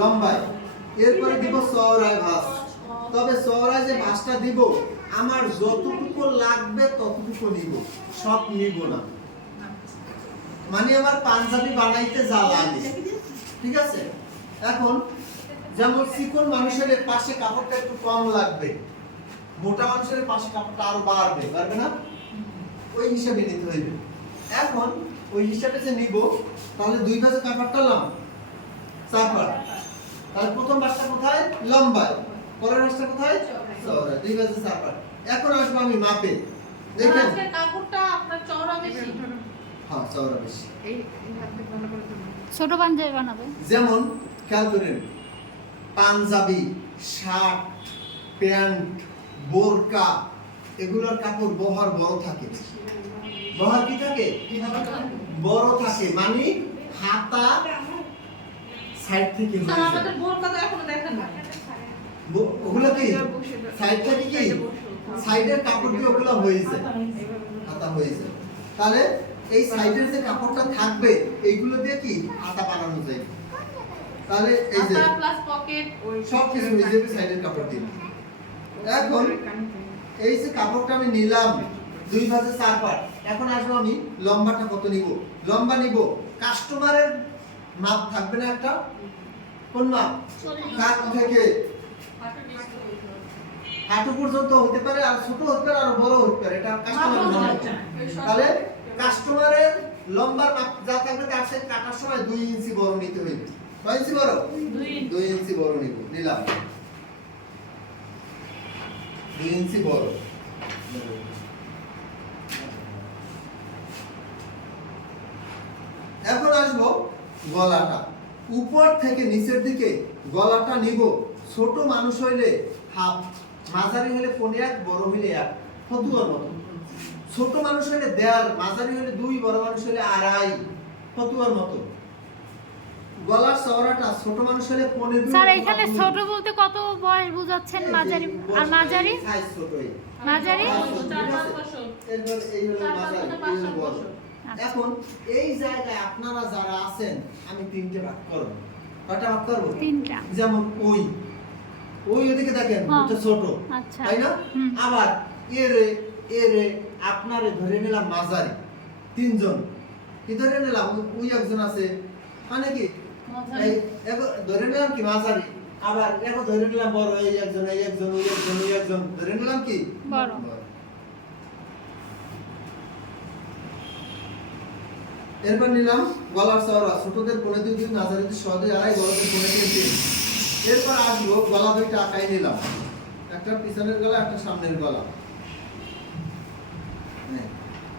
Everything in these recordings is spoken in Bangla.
লম্বায়। এরপরে দিব চওড়ায় ভাঁজ। তবে চওড়ায় যে ভাঁজটা দিব, আমার যতটুকু লাগবে ততটুকু নিব। সব নিব না। মানে আমার পাঞ্জাবি বানাইতে যা লাগে। ঠিক আছে? এখন, যেমন চিকন মানুষের পাশে কাপড়টা একটু কম লাগবে, মোটা মানুষের পাশে কাপড়টা আরও বাড়বে বাড়বে না? ওই হিসাবে নিতে হইবে। এখন, ওই হিসাবে যে নিব, তাহলে দুই ভাজে কাপড়টা লাম তাহলে প্রথম বাসটা কোথায়? লম্বায়। পরের বাসটা কোথায়? চওড়ায়। দুই এখন আসব আমি মাপে। দেখেন? আজকে কাপড়টা আপনার চওড়া বেশি। হ্যাঁ চওড়া বেশি। ছোট পাঞ্জাবি বানাবে। যেমন খেয়াল করেন পাঞ্জাবি শার্ট প্যান্ট বোরকা এগুলোর কাপড় বহর বড় থাকে। বহর কি থাকে? বড় থাকে। মানে হাতা সাইড থেকে স্যার আমাদের এখনও দেখেন না ওগুলো কি? সাইড থেকে কি? সাইডের কাপড় দিয়ে ওগুলো হয়েছে। হয়েছে। তাহলে এই সাইডের যে কাপড়টা থাকবে এইগুলো দিয়ে কি বানানো যায়? তাহলে এই যে প্লাস পকেট সব কিছু হয়ে সাইডের কাপড় দিয়ে। এখন এই যে কাপড়টা আমি নিলাম দুই ভাজে চার পাট। এখন আসব আমি লম্বাটা কত নিব? লম্বা নিব। কাস্টমারের মাপ থাকবে না একটা? কোন মাপ? কাত থেকে? হাঁটু পর্যন্ত হতে পারে আর ছোট হতে পারে আর বড় হতে পারে। এটা কাস্টমারের মাপ। তাহলে কাস্টমারের লম্বার মাপ যা থাকবে তার সাথে কাটার সময় দুই ইঞ্চি বড় নিতে হইবে কয় ইঞ্চি বড়? দুই ইঞ্চি বড় নিব নিলাম। দুই ইঞ্চি বড়। এখন আসব। গলাটা। উপর থেকে নিচের দিকে গলাটা নিব। ছোট মানুষ হইলে হাফ মাঝারি হলে পনে এক বড় হইলে এক ফতুয়ার মতো। ছোট মানুষ হইলে দেড় মাঝারি হইলে দুই বড় মানুষ হইলে আড়াই ফতুয়ার মতো। গলার চওড়াটা ছোট মানুষ হলে পনে দুই স্যার এখানে ছোট বলতে কত বয়স বুঝাচ্ছেন? মাঝারি আর মাঝারি? সাইজ ছোটই মাঝারি? চার পাঁচ বছর এই হলো মাঝারি। বছর, পাঁচ এই হলো সাত বড়। বছর। আচ্ছা। এখন এই জায়গায় আপনারা যারা আছেন আমি তিনটে ভাগ করব। কয়টা ভাগ করব? তিনটা। যেমন ওই। ওই ওদিকে দেখেন। ওটা ছোট। আচ্ছা। তাই না? আবার এরে এরে আপনারে ধরে নিলাম মাঝারি। তিনজন। কি ধরে নিলাম? ওই- একজন আছে। মানে কি? ধরে নিলাম কি মাঝারি? আবার এখন ধরে নিলাম বড় এই একজন এই একজন ওই একজন ওই একজন। ধরে নিলাম কি? বড়। এরপর নিলাম গলার চওড়া ছোটদের পনে দুই দিন মাঝারিদের সহজে আড়াই বড়দের পনে তিন তিন। এরপর আসব গলা দুইটা আঁকাই নিলাম। একটা পিছনের গলা একটা সামনের গলা। হ্যাঁ।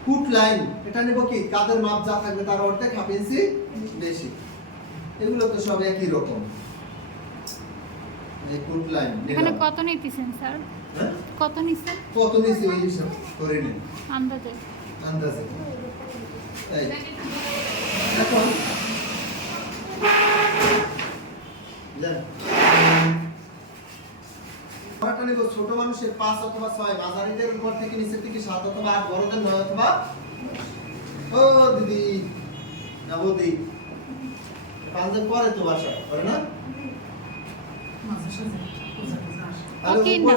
কুট লাইন এটা নিব কি? কাদের মাপ যা থাকবে তার অর্ধেক হাফ ইঞ্চি বেশি। এগুলো তো সব একই রকম। এই কুট লাইন এখানে কত নিতেছেন স্যার? হ্যাঁ? কত নিচ্ছেন কত নিচে ওই হিসাব করে নিন। আন্দাজে। আন্দাজে। এখন। ছোট মানুষের পাঁচ অথবা ছয় মাঝারিদের উপর থেকে নিচের থেকে সাত অথবা আট বড়দের নয় অথবা ও দিদি না বৌদি পাঁচের পরে তো বাসা করে না।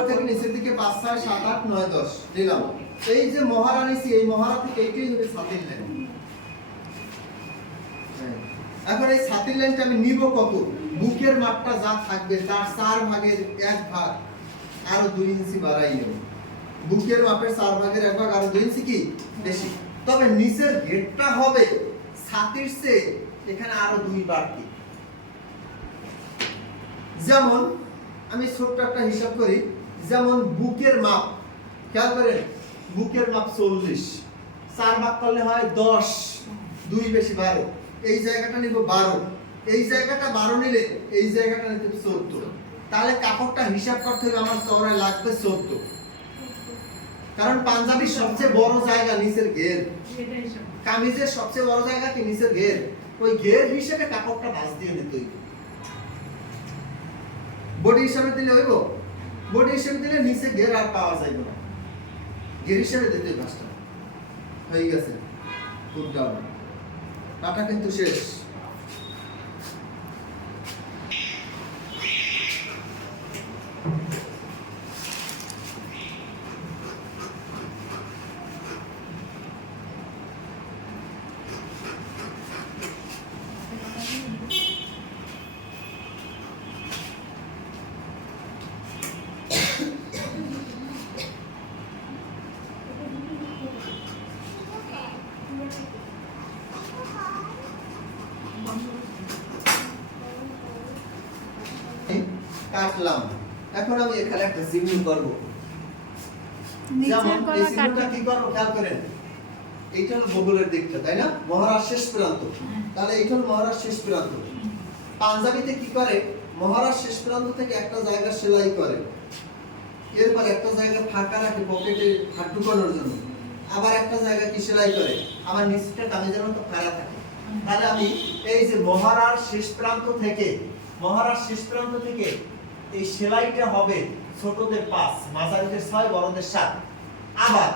থেকে নিচের দিকে পাঁচ ছয় সাত আট নয় দশ। নিলাম। এই যে মহারা নিছি এই মহারা থেকে এইটাই হবে সাতির লাইন। এখন এই সাতির লাইনটা আমি নিব কত? বুকের মাপটা যা থাকবে তার চার ভাগের এক ভাগ আরও দুই ইঞ্চি বাড়াই নেব। বুকের মাপের চার ভাগের এক ভাগ আরও দুই ইঞ্চি কি? বেশি। তবে নিচের ঘেরটা হবে ছাতির চেয়ে এখানে আরও দুই বাড়তি। যেমন, আমি ছোট্ট একটা হিসাব করি, যেমন বুকের মাপ, খেয়াল করেন, বুকের মাপ চল্লিশ। চার ভাগ করলে হয় দশ, দুই বেশি বারো। এই জায়গাটা নিব বারো। এই জায়গাটা বারো নিলে এই জায়গাটা নিতে হবে চোদ্দ। তাহলে কাপড়টা হিসাব করতে হবে আমার চওড়ায় লাগবে চোদ্দ। কারণ পাঞ্জাবির সবচেয়ে বড় জায়গা নিচের ঘের। কামিজের সবচেয়ে বড় জায়গা কি নিচের ঘের? ওই ঘের হিসেবে কাপড়টা ভাঁজ দিয়ে নিতে হইব। বডি হিসাবে দিলে হইব? বডি হিসাবে দিলে নিচে ঘের আর পাওয়া যাইবে না। ঘের হিসাবে দিতে হইব হয়ে গেছে। ফুট ডাউন কাটা কিন্তু শেষ। কাটলাম। এখন আমি এখানে একটা জিগনি করব। যেমন এই চিহ্নটা কি করব? খেয়াল করেন। এইটা হলো বগলের দিকটা তাই না? মহারাজ শেষ প্রান্ত। তাহলে এইটা হলো মহারাজ শেষ প্রান্ত। পাঞ্জাবিতে কি করে? মহারাজ শেষ প্রান্ত থেকে একটা জায়গা সেলাই করে। এরপর একটা জায়গা ফাঁকা রাখে পকেটে হাত ঢুকানোর জন্য। আবার একটা জায়গা কি সেলাই করে? আবার নিচটা কামিজের মতো ফাঁকা থাকে। তাহলে আমি এই যে মহারাজ শেষ প্রান্ত থেকে মহারাজ শেষ প্রান্ত থেকে এই সেলাইটা হবে ছোটদের পাঁচ মাঝারিদের ছয় বড়দের সাত। আবার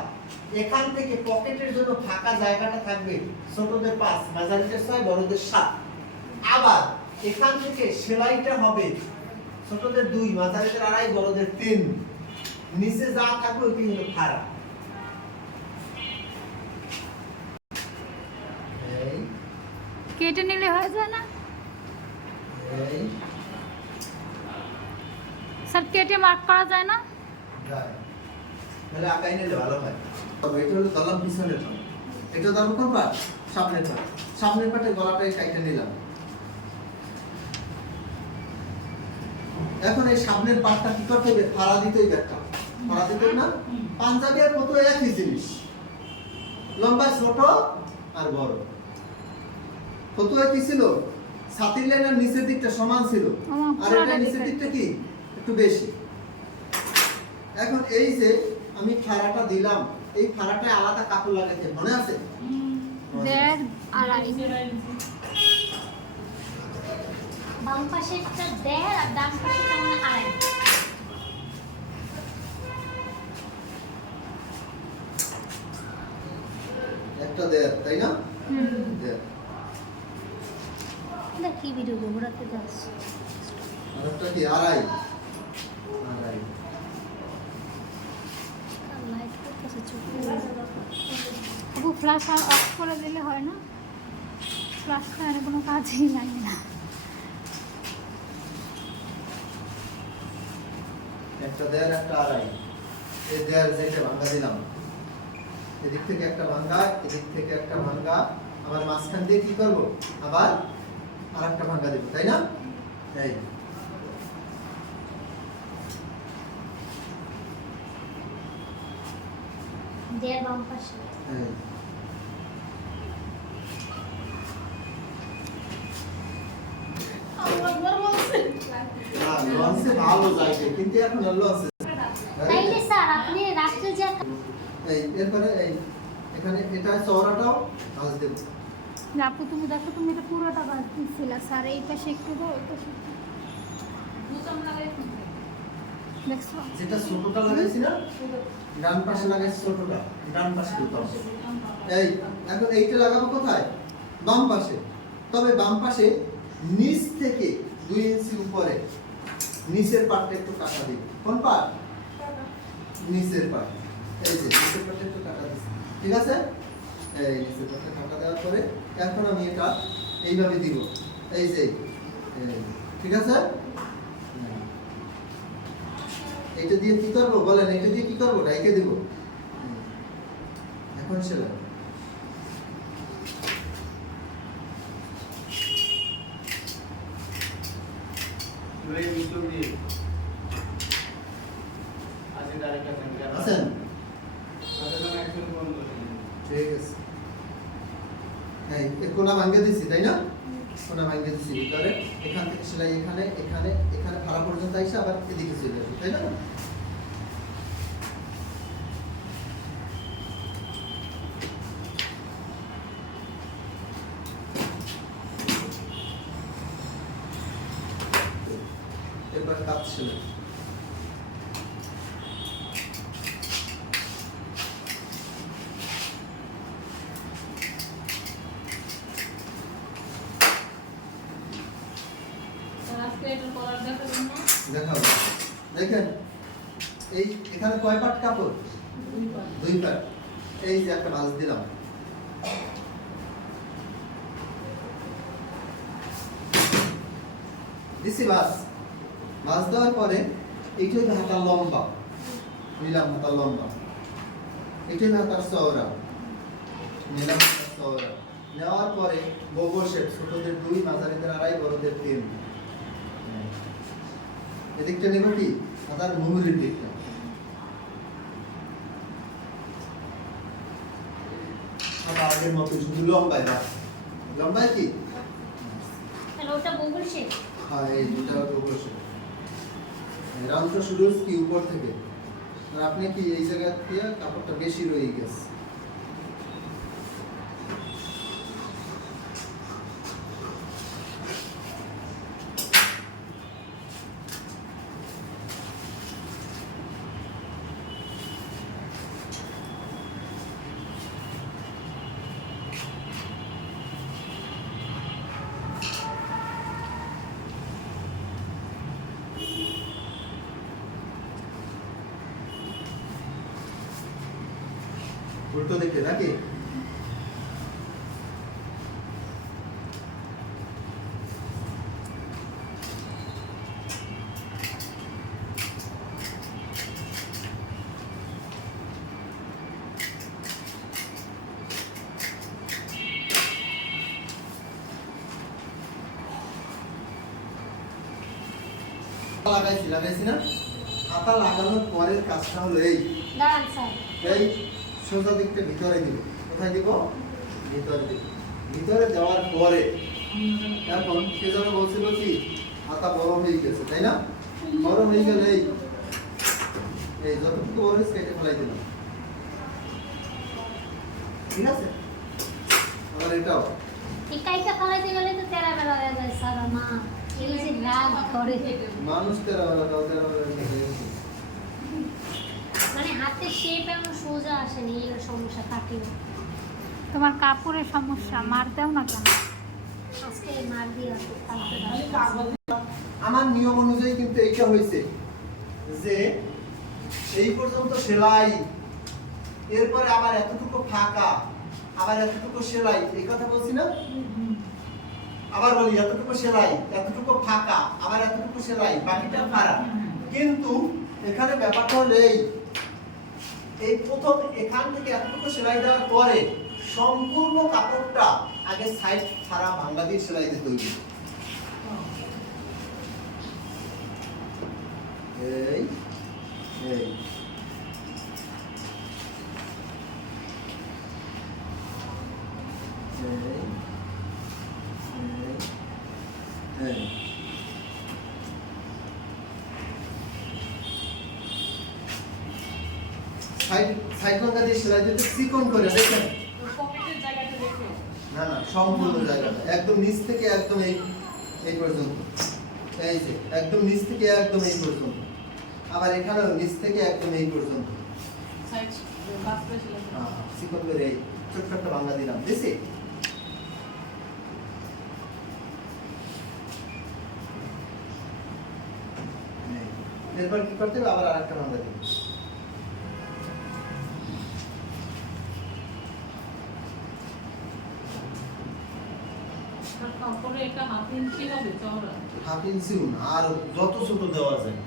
এখান থেকে পকেটের জন্য ফাঁকা জায়গাটা থাকবে ছোটদের পাঁচ মাঝারিদের ছয় বড়দের সাত। আবার এখান থেকে সেলাইটা হবে ছোটদের দুই মাঝারিদের আড়াই বড়দের তিন। নিচে যা থাকবে ওইটি হলো এই কেটে নিলে হয়ে যায় না? এই। স্যার কেটে মার্ক করা যায় না? তাহলে আঁকাই নিলে ভালো হয়। তবে এটা হলো দলাম পিছনের পাট। এটা কোন পাট সামনের পাট। সামনের পাটে গলাটা কাইটে নিলাম। এখন এই সামনের পাটটা কি করতে হবে? ফাড়া দিতে হইবে একটা ফাড়া দিতে না? পাঞ্জাবি আর মতো একই জিনিস। লম্বা ছোট আর বড়। ফতুয়া কি ছিল? ছাতির লাইনের নিচের দিকটা সমান ছিল। আর এটা নিচের দিকটা কি? একটু বেশি। এখন এই যে আমি ফাড়াটা দিলাম এই ফাড়াটায় আলাদা কাপড় লাগাতে মনে আছে? বাম পাশেরটা দেড় আর ডান পাশেরটা মানে আড়াই। একটা দেড় তাই না? দেড়। কি ভিডিও ঘোরাতে যাস আর একটা কি? আড়াই। আপু ফ্লাশ অফ করে দিলে হয় না। ফ্লাশটা আর কোনো কাজই লাগে না। একটা দেড়, একটা আড়াই। এই দেড় যেটা ভাঙ্গা দিলাম। এদিক থেকে একটা ভাঙ্গা, এদিক থেকে একটা ভাঙ্গা। আবার মাঝখান দিয়ে কি করব? আবার আর একটা ভাঙ্গা দেবো, তাই না? এই। দেড় বাম পাশে। লঞ্চে ভালো যাইবে কিন্তু এখন লঞ্চে তাইলে স্যার আপনি রাত্রে যে এই এরপরে এই এখানে এটা চওড়াটাও ভাঁজ দেবো না, আপু তুমি দেখো তুমি এটা পুরোটা বাদ দিচ্ছিলা স্যার এই পাশে একটু দাও ওই পাশে একটু যেটা ছোটটা লাগাইছি না, ডান পাশে লাগাইছি ছোটটা, ডান পাশে দিতে এই, এখন এইটা লাগাবো কোথায়? বাম পাশে। তবে বাম পাশে নিচ থেকে দুই ইঞ্চি উপরে নিচের পাটটা একটু কাটা দিই। কোন পাট? নিচের পাট। এই যে, নিচের পাটটা একটু কাটা দিচ্ছি ঠিক আছে? এই, নিচের পাটটা কাটা দেওয়ার পরে এখন আমি এটা এইভাবে দিব। এই যে ঠিক আছে হুম। এইটা দিয়ে কি করব? বলেন এটা দিয়ে কি করব? ডাইকে দিব। এখন সেলাই আছেন? ঠিক আছে। হ্যাঁ কোনা ভাঙ্গে দিছি তাই না? কোনা ভাঙ্গে দিছি করে এখান থেকে সেলাই এখানে এখানে এখানে ভাড়া পর্যন্ত আইসা আবার এদিকে চলে আসবে, তাই না এরপর কাজ সেলাই আজকে এটা কলার দেখার জন্য দেখাবো দেখেন এই এখানে কয় পাট কাপড়? দুই পাট। এই যে একটা ভাঁজ দিলাম। দিছি ভাঁজ ভাঁজ দেওয়ার পরে এইটাই হাতার লম্বা। নিলাম হাতার লম্বা। এটাই হাতার চওড়া। নিলাম হাতার চওড়া। নেওয়ার পরে বগর শেপ ছোটদের দুই মাঝারিদের আড়াই বড়দের তিন। এদিকটা নেব কি? হাতার মুহুরির দিকটা। আগের মতো শুধু লম্বায় লম্বায় কি? হ্যাঁ এই দুটা বসে রাউন্ডটা শুরু কি উপর থেকে? আর আপনি কি এই জায়গা দিয়ে কাপড়টা বেশি রয়ে গেছে? উল্টো দিকে নাকি? লাগাইছি লাগাইছি না? হাতা লাগানোর পরের কাজটা হলো এই। এই সোজা দিকটা ভিতরে দিব। কোথায় দিব? ভিতরে দিব। ভিতরে যাওয়ার পরে এখন সে যেন বলছিল কি হাতা বড় হয়ে গেছে তাই না? বড় হয়ে গেলে এই এই যতটুকু বড় হয়েছে কেটে ফেলাই দিলাম। ঠিক আছে? আর এটাও। মানুষ তেরা বেলা তেরা বেলা। মানে হাতের শেপ এমন সোজা আসেনি এই সমস্যা কাটিও তোমার কাপড়ের সমস্যা মার দাও না কেন? আজকে মার দিয়ে আমার নিয়ম অনুযায়ী কিন্তু এইটা হয়েছে যে এই পর্যন্ত সেলাই এরপরে আবার এতটুকু ফাঁকা আবার এতটুকু সেলাই এই কথা বলছি না? আবার বলি এতটুকু সেলাই এতটুকু ফাঁকা আবার এতটুকু সেলাই বাকিটা ফাড়া। কিন্তু এখানে ব্যাপারটা হলো এই এই প্রথম এখান থেকে এতটুকু সেলাই দেওয়ার পরে সম্পূর্ণ কাপড়টা আগে সাইড ছাড়া ভাঙ্গা দিয়ে সেলাই দিতে হইবে এই এই এই এই এই আবার নিচ থেকে একদম এই পর্যন্ত। হ্যাঁ, ছোট্ট একটা বাংলা দিলাম এরপর কি করতে হবে? আবার আরেকটা বাংলা দিবে একটা হাফ ইঞ্চি হবে চওড়া। হাফ ইঞ্চিও না আর যত ছোট দেওয়া যায়।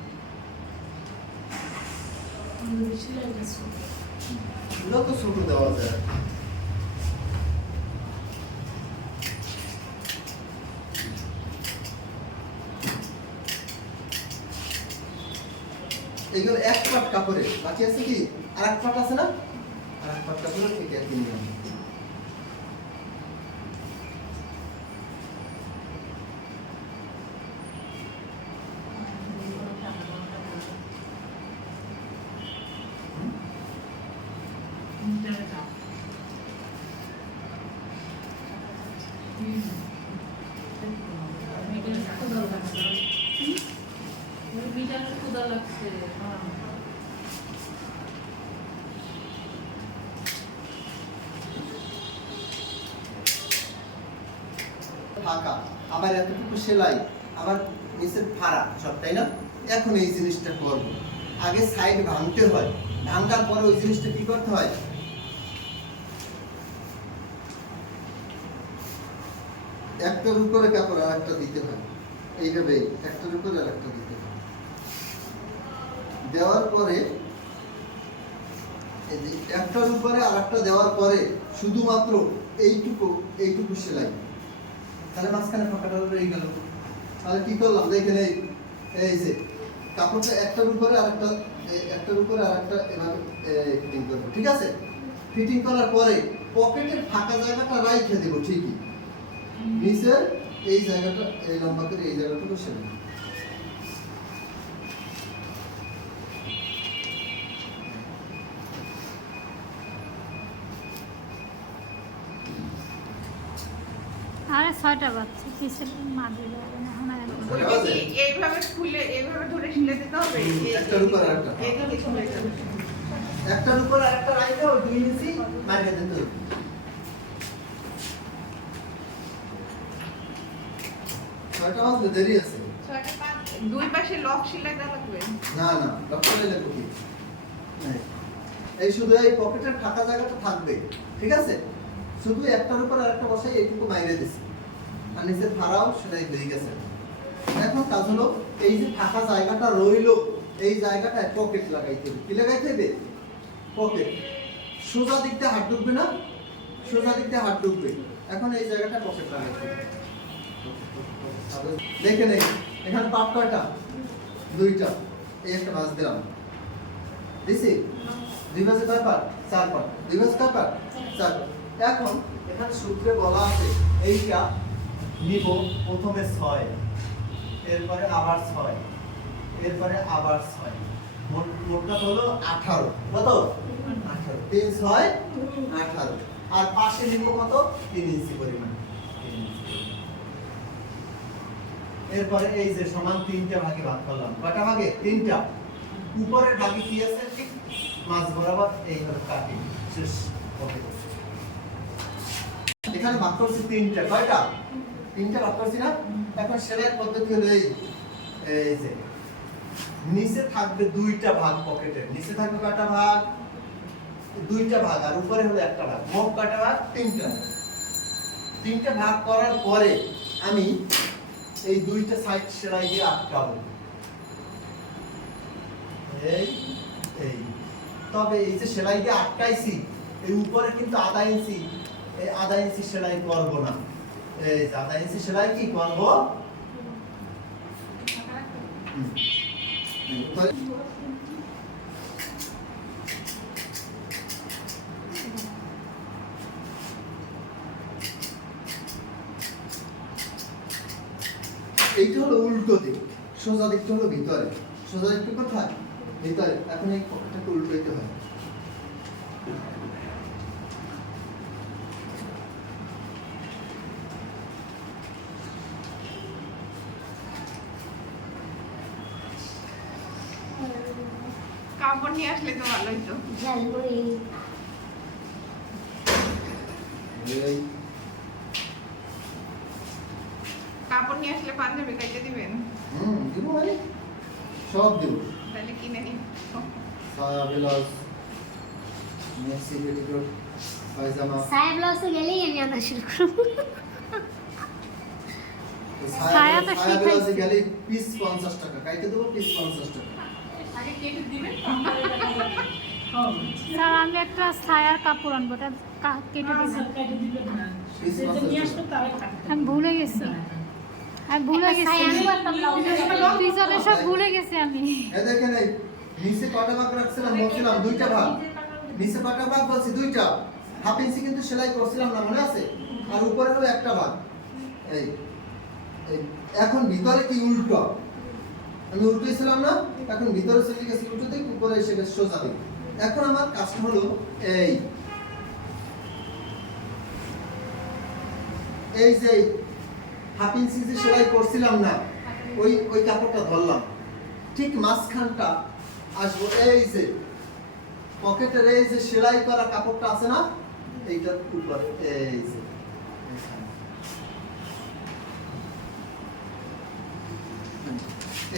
যত ছোট দেওয়া যায়। এগুলো এক পাট কাপড়ে বাকি আছে কি? আর এক পাট আছে না? আর এক পাট কাপড়ে ঠিক একই নিয়ম ফাঁকা। আবার এতটুকু সেলাই আবার নিচের ফাড়া সব, তাই না? এখন এই জিনিসটা করব। আগে সাইড ভাঙতে হয়। ভাঙার পরে ওই জিনিসটা কি করতে হয়? একটার উপরে কাপড় আর একটা দিতে হয় এইভাবে একটার উপরে আর একটা দিতে হয় দেওয়ার পরে একটার উপরে আর একটা দেওয়ার পরে শুধুমাত্র এইটুকু এইটুকু সেলাই। তাহলে মাঝখানে ফাঁকাটা রয়ে গেল। তাহলে কি করলাম? দেখেন এই এই যে কাপড়টা একটার উপরে আরেকটা এ- একটার উপরে আরেকটা এভাবে ফিটিং করব, ঠিক আছে? ফিটিং করার পরে পকেটের ফাঁকা জায়গাটা রাইখে দেবো, ঠিকই। নিচের এই জায়গাটা এই লম্বা করে এই জায়গাটুকু সেরে দেবো। আরে ছয়টা বাচ্চা কিসের মা দিতে না এইভাবে খুলে এইভাবে ধরে শিলে দিতে হবে একটার উপর আরেকটা। একটার উপর আরেকটা দুই ইঞ্চি মারিয়ে দিতে হবে। ছয়টা বাজলে দেরি আছে। দুই পাশে লক শিলে দেওয়া লাগবে। না না ডক্টর লেখো কি এই, শুধু এই পকেটের ফাঁকা জায়গাটা থাকবে ঠিক আছে? শুধু একটার উপর আরেকটা বসাই এইটুকু মাইরে দিছি। আর নিচে ফাড়াও সেটাই হয়ে গেছে। এখন কাজ হলো এই যে ফাঁকা জায়গাটা রইল এই জায়গাটায় পকেট লাগাইতে হবে। কি লাগাইতে হবে? পকেট সোজা দিক দিয়ে হাত ঢুকবে না? সোজা দিক দিয়ে হাত ঢুকবে। এখন এই জায়গাটা পকেট লাগাইতে হবে। দেখে নেই এখানে পাট কয়টা? দুইটা। এই একটা ভাঁজ দিলাম। দিছি? দুই ভাঁজে কয় পাট চার পাট দুই ভাঁজ কয় পাট চার এখন এখানে সূত্রে বলা আছে, এইটা নিব প্রথমে ছয়, এরপরে আবার ছয়, এরপরে আবার ছয়। মোট, মোটটা হলো আঠারো। কত? আঠারো। তিন, ছয়, আঠারো। আর পাশে নিব কত? তিন ইঞ্চি পরিমাণ তিন ইঞ্চি পরিমাণ। এরপরে এই যে সমান তিনটা ভাগে ভাগ করলাম। কয়টা ভাগে? তিনটা। উপরের ভাগে কি আছে? ঠিক মাছ বরাবর এইভাবে কাটি। শেষ। ওকে। এখানে ভাগ করছি তিনটা। কয়টা? তিনটা ভাগ করছি না? এখন সেলাইয়ের পদ্ধতি হলো এই এই যে, নিচে থাকবে দুইটা ভাগ পকেটে। নিচে থাকবে কয়টা ভাগ? দুইটা ভাগ। আর উপরে হলো একটা ভাগ। মোট কয়টা ভাগ? তিনটা। তিনটা ভাগ করার পরে আমি এই দুইটা সাইড সেলাই দিয়ে আটকাবো এই এই। তবে এই যে সেলাই দিয়ে আটকাইছি এই উপরে কিন্তু আধা ইঞ্চি এই আধা ইঞ্চি সেলাই করব না। এই আধা ইঞ্চি সেলাই কি করব? এইটা হলো উল্টো দিক। সোজা দিকটা হলো ভিতরে। সোজা দিকটা কোথায়? ভিতরে। এখন এই পকেটটাকে উল্টোইতে হয়। কাপড় নিয়ে আসলে তো ভালো হইতো ঝালমুড়ি এই কাপড় নিয়ে আসলে পাঞ্জাবি কাইতে দিবেন? হুম দিব মানে সব দিব। তাহলে কিনে নিন। সায়া ব্লাউজ মেক্সি পেটিকোট পায়জামা। সায়া ব্লাউজে গেলেই আমি আনা শুরু করব। সায়া তো শিখাইছি। গেলে পিস পঞ্চাশ টাকা কাইতে দেবো পিস পঞ্চাশ টাকা। আগে কেটে দিবেন? তারপরে টাকা লাগবে। হবে। স্যার আমি একটা ছায়ার কাপড় আনব। ওটা কা- কেটে দিবেন। আমি ভুলে গেছি। আমি ভুলে গেছি। ছায়া আনব, একটা ব্লাউজ আনব। পিছনে সব ভুলে গেছি আমি। দেখেন এই নিচে কটা ভাগ রাখছিলাম বলছিলাম দুইটা ভাগ। নিচে কটা ভাগ বলছি দুইটা। হাফ ইঞ্চি কিন্তু সেলাই করছিলাম না মনে আছে? আর উপরে হলো একটা ভাগ। এই এই এখন ভিতরে কি উল্টো? আমি উল্টোইছিলাম না এখন ভিতরে চলে গেছি উল্টো উপরে এসে গেছে সোজা এখন আমার কাজটা হলো এই। এই যে হাফ ইঞ্চি যে সেলাই করছিলাম না, ওই ওই কাপড়টা ধরলাম ঠিক মাঝখানটা আসব, এই যে, পকেটের এই যে সেলাই করা কাপড়টা আছে না, এইটার উপরে, এই যে,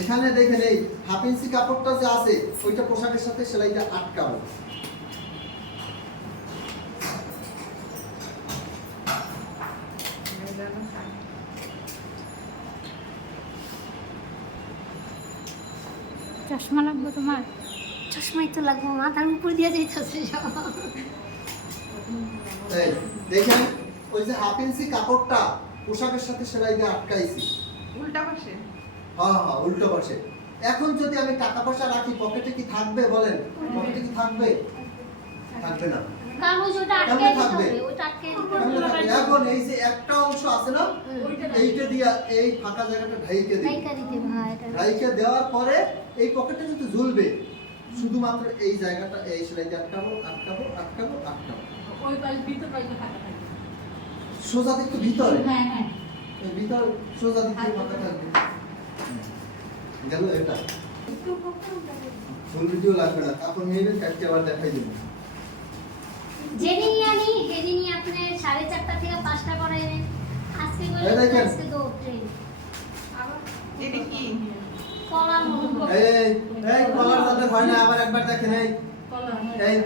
এখানে। দেখেন এই হাফ ইঞ্চি কাপড়টা যে আছে, ওইটা পোশাকের সাথে সেলাইটা আটকাবো চশমা লাগবে তোমার চশমাই তো লাগবো মাথার উপর দিয়ে যাইতেছে সব। এই দেখেন ওই যে হাফ ইঞ্চি কাপড়টা পোশাকের সাথে সেলাই দিয়ে আটকাইছি। উল্টা পাশে? হ্যাঁ হ্যাঁ উল্টো পাশে। এখন যদি আমি টাকা পয়সা রাখি পকেটে কি থাকবে বলেন? পকেটে কি থাকবে? থাকবে না? এখন এই যে একটা অংশ আছে না এইটা দিয়া এই ফাঁকা জায়গাটা ঢাইকে দিই এটা। ঢাইকে দেওয়ার পরে এই পকেটটা কিন্তু ঝুলবে। শুধুমাত্র এই জায়গাটা এই সেলাইতে আটকাবো আটকাবো আটকাবো আটকাবো। ওই পাশ ভিতর পাশে ফাঁকা থাকবে। সোজা দিক তো ভিতরে? হ্যাঁ হ্যাঁ। এই ভিতর সোজা দিক দিয়ে ফাঁকা থাকবে। গেল এটা। ফুল ভিডিও লাগবে না তারপর মেয়েদের কাটতে আবার দেখাই দেবো। যেদিনই আনি সেদিনই আপনি সাড়ে চারটা থেকে পাঁচটা করাইবেন আজকে এই করে দেখেন। আজকে তো ট্রেন আবার এটা কি কলার এই এই কলার যাতে হয় না আবার একবার দেখেন এই। এই।